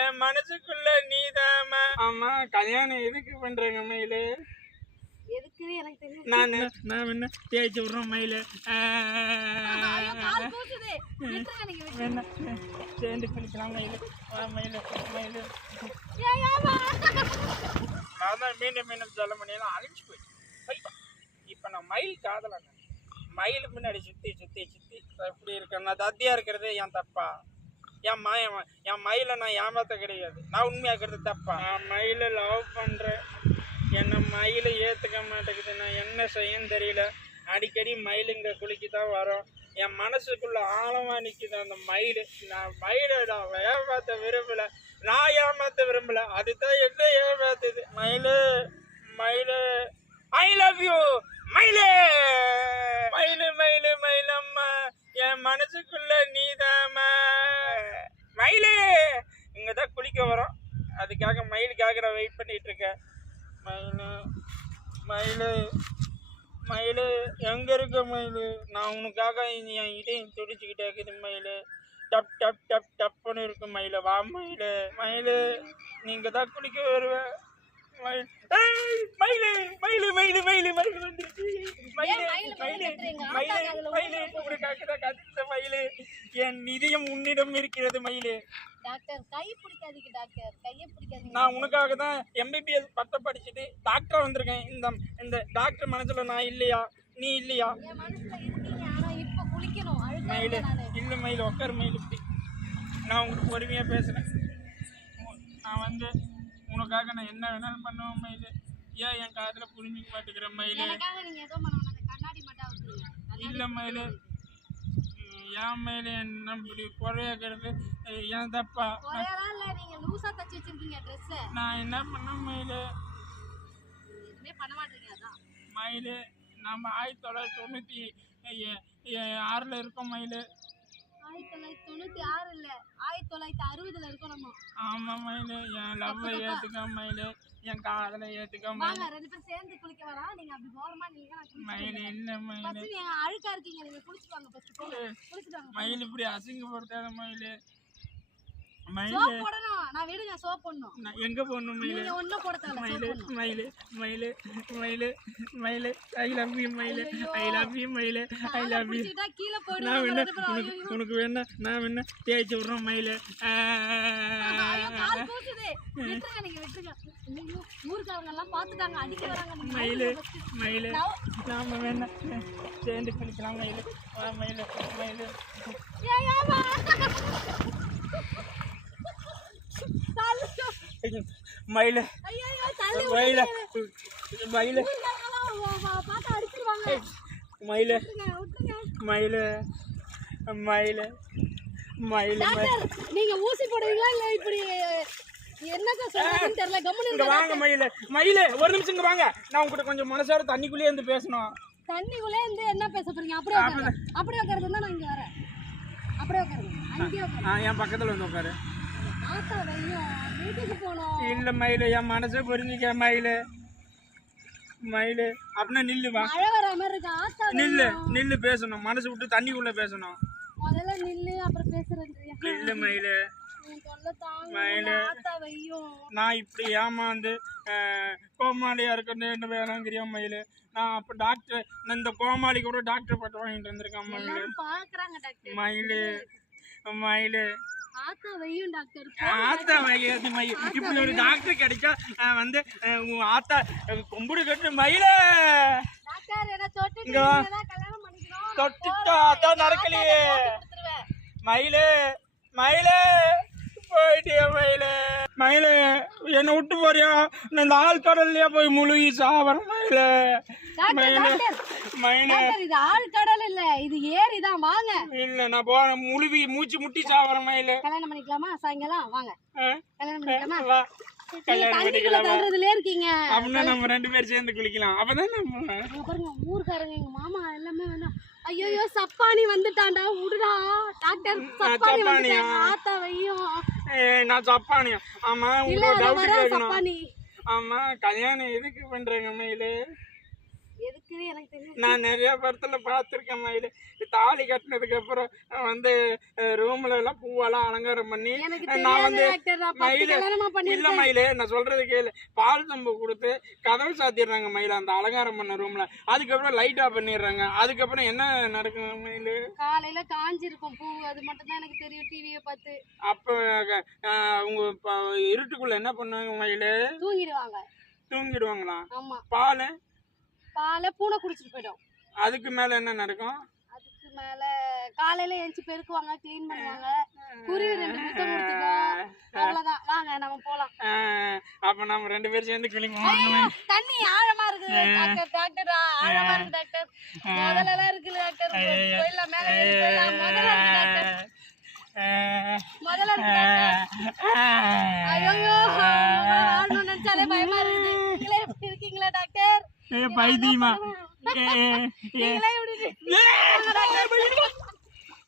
என் மனசுக்குள்ள நீதாமா. ஆமா கல்யாணம் எதுக்கு பண்றேங்க மயிலு? எதுக்குன்னு எனக்கு தெரியும் நானு நான் என்ன? தேய்ச்சி விடுறோம் மயிலு. சேர்ந்து குளிக்கலாம் மயிலு. வா மயிலு மயிலு? நான் தான் மீண்டும் மீண்டும் சொல்ல முடியல. அழிஞ்சு போயிட்டு இப்போ நான் மயில் காதலங்க மயில் முன்னாடி சுற்றி சுற்றி சுற்றி எப்படி இருக்கேன் நான் தத்தியா இருக்கிறது என் தப்பா? என் ம என் மயிலை நான் ஏமாத்த கிடையாது. நான் உண்மையாக்குறது தப்பா? நான் மயிலை லவ் பண்ணுறேன் என்னை மயிலை ஏற்றுக்க மாட்டேங்குது. நான் என்ன செய்யன்னு தெரியல. அடிக்கடி மயிலுங்க குளிக்க தான் வரும். என் மனசுக்குள்ள ஆழமாக நிற்குது அந்த மயில். நான் மயிலை நான் ஏமாத்த விரும்பல. நான் ஏமாத்த விரும்பல. அதுதான் என்ன ஏமாத்துது. மயிலு மயிலு ஐ லவ் யூ மயிலு. மயிலு மயிலு மயிலம்மா. என் மனசுக்குள்ள நீதாம்மா இங்க வரும். அதுக்காக மயிலுக்காக நான் வெயிட் பண்ணிகிட்ருக்கேன் இருக்கேன் மயில் மயில் எங்கே எங்க இருக்க மயில்? நான் உனக்காக இனி என் இதையும் துடிச்சுக்கிட்டே இருக்குது மயில். டப் டப் டப் டப்புன்னு இருக்கும் மயில். வா மயிலு மயில். நீங்கள் தான் குளிக்க வருவேன் மயில் மயிலு மயிலு மயிலு மயிலு வந்துருச்சு மயிலு மயிலு மயிலு உனக்காக தான் கத்த மயிலு என் இதயம் உன்னிடம் இருக்கிறது மயிலு டாக்டர் கை பிடிக்காதீங்க டாக்டர். கையை பிடிக்காதீங்க. நான் உனக்காக தான் எம்பிபிஎஸ் பட்டம் படிச்சுட்டு டாக்டர் வந்திருக்கேன். இந்த இந்த டாக்டர் மனசுல நான் இல்லையா? நீ இல்லையா? என் மனசுல இருக்கீங்க ஆனா இப்ப குளிக்கணும். மயிலு நானு. இல்லை மயில் உட்கார் மயில் இப்படி. நான் உங்களுக்கு பொறுமையாக பேசுகிறேன் நான் வந்து உனக்காக நான் என்ன வேணாலும் பண்ணுவேன் மயில். ஏன் என் காதில் புரிஞ்சிக்க மாட்டேங்கிறேன் மயில்? இல்லை மயில். என் மயில் என்ன இப்படி குறையாக்கிறது ஏன் தப்பா? நான் என்ன பண்ண மயில் மயில் நம்ம ஆயிரத்தி தொள்ளாயிரத்தி தொண்ணூற்றி ஆறில் இருக்கோம் மயில். ஆயிரத்தி தொள்ளாயிரத்தி ஆயிரத்தி தொள்ளாயிரத்தி அறுபதுல இருக்கோம் நம்ம ஆமாம் மயில். என் லவ்வை ஏற்றுக்க மயில். என் காதலை மயில் வாங்க ரெண்டு பேரும் சேர்ந்து குளிக்க வரலாம் நீங்க அப்படி போறமா நீங்க நான் குளிச்சுட்டு மயில் இல்லை மயில்? ஃபர்ஸ்ட் நீங்க அழுக்கா இருக்கீங்க. நீங்க குளிச்சுட்டு வாங்க ஃபர்ஸ்ட் போங்க குளிச்சுட்டு வாங்க. மயில் இப்படி அசிங்கப்படுத்தாத மயில். சோப் போடணும். நான் விடுங்க சோப் போடணும். நான் எங்க மயில்? நீங்க போட மயில் மயில் மயில் மயில் மயில். ஐ லவ் யூ மயில். ஐ லவ் யூ மயில். ஐ லவ் யூ நான் உனக்கு உனக்கு வேணா நான் வேணா தேய்ச்சி விட்றோம் மயில். கால் கூசுது விட்டுருங்க நீங்க விட்டுருங்க. ஐயோ ஊர்க்காரங்க எல்லாம் பாத்துட்டாங்க அடிக்க வராங்க நீங்க மயில். மயில். நாம வேணா சேர்ந்து குளிக்கலாம் மயில். மயில் மயில். ஏய், ஆமா. மயில். மயில். மயில். மயில். மயில். மயில். மயில் நீங்க ஊசி போடுவீங்களா இல்ல இப்படி என்னக்கா சொல்றதுன்னு தெரியல கம்முனு இங்க இருங்க. வாங்க மயில. மயில ஒரு நிமிஷம் இங்க வாங்க. நான் உங்ககிட்ட கொஞ்சம் மனசார தண்ணிக்குள்ளேயே இருந்து பேசணும். தண்ணிக்குள்ளே இருந்து என்ன பேச போறீங்க? அப்படியே உட்காருங்க. அப்படியே உட்காருங்க நான் இங்க வரேன். அப்படியே உட்காருங்க. அங்கேயே உட்காருங்க. ஆ என் பக்கத்துல வந்து உட்காரு. இல்ல மயில என் மனசை புரிஞ்சுக்க மயில. மயில அப்படின்னா நில்லு வா. நில்லு நில்லு பேசணும். மனசு விட்டு தண்ணிக்குள்ள பேசணும். முதல்ல நில்லு அப்புறம் பேசுறேன்றியா நில்லு மயில. நான் இப்படி ஏமாந்து கோமாளியா இருக்கணும்னு வேணாங்கிறியா மயில. நான் அப்ப டாக்டர் நான் இந்த கோமாளி கூட டாக்டர் பட்டம் வாங்கிட்டு வந்திருக்கேன் மயில. மயிலு மயிலு. ஆத்தா மயிலாதி மயில் இப்படி ஒரு டாக்டர் கிடைச்சா வந்து ஆத்தா கும்பிடு கட்டு மயில டாக்டர் என்ன தொட்டுட்டு இங்க வா. நீங்க தான் கல்யாணம் பண்ணிக்கணும் நான் தொட்டுட்டா போறேன். அதான் நடக்கலையே. மயிலு மயிலு போயிட்டியா மயிலு. மயிலு என்னை விட்டு போறியா? நான் இந்த ஆள் கடல்லையே போய் முழுகி சாவறேன் மயிலு. மயிலு மயிலு. இது ஆள் கடல் இல்ல. இது ஏரி தான் வாங்க. இல்ல நான் போறேன் முழுவி மூச்சு முட்டி சாவறேன் மயிலு. கல்யாணம் பண்ணிக்கலாமா? சாயங்காலம். வாங்க? கல்யாணம் பண்ணிக்கலாமா? நம்ம ரெண்டு பேரும் சேர்ந்து குளிக்கலாம். அப்பதான் ஊர்க்காரங்க எங்க மாமா எல்லாமே வந்து ஐயோ சப்பானி வந்துட்டான்டா விடுடா டாக்டர் சப்பானி சப்பானியா? வந்துட்டாங்க ஆத்தா வையும் நான் சப்பானியா? ஆமா அத டவுட் சப்பானி. ஆமா கல்யாணம் எதுக்கு பண்றீங்க தெரியும் நான் நிறைய படத்துல பார்த்துருக்கேன் மயில். தாலி கட்டினதுக்கு அப்புறம் வந்து ரூம்ல எல்லாம் பூவெல்லாம் அலங்காரம் பண்ணி நான் வந்து மயிலு. இல்ல மயிலு நான் சொல்றது கேளு. பால் தம்பு கொடுத்து கதவு சாத்திடுறாங்க மயில் அந்த அலங்காரம் பண்ண ரூம்ல அதுக்கப்புறம் லைட்டா பண்ணிடுறாங்க. அதுக்கப்புறம் என்ன நடக்கும் மயிலு? காலையில காஞ்சிருக்கும் பூ அது மட்டும் தான் எனக்கு தெரியும் டிவியை பார்த்து. அப்ப உங்க இருட்டுக்குள்ள என்ன பண்ணுவாங்க மயிலு? தூங்கிடுவாங்க. தூங்கிடுவாங்களா? பால்? பாலை பூனை குடிச்சிட்டு போயிடும். அதுக்கு மேல என்ன நடக்கும்? அதுக்கு மேல காலையில எந்திச்சு பெருக்குவாங்க க்ளீன் பண்ணுவாங்க. குருவி ரெண்டு முத்தம் கொடுத்துக்கும். அவ்வளவுதான். வாங்க நம்ம போலாம். அப்ப நம்ம ரெண்டு பேரும் சேர்ந்து கிளிக்குவோம் தண்ணி ஆழமா இருக்குது. Doctor doctor? ஆழமா இருக்கு டாக்டர். முதல்ல எல்லாம் இருக்குது டாக்டர். போயிடலாம் மேல போயிடலாம். முதல்ல இருக்கு டாக்டர். முதல்ல இருக்கு டாக்டர். ஐயோ ஆடணும்னு நினைச்சாலே பயமா இருக்குது நீங்களே எப்படி இருக்கீங்களா டாக்டர் பைத்தியமா நீங்களே எப்படி இருக்கீங்க? டாக்டர்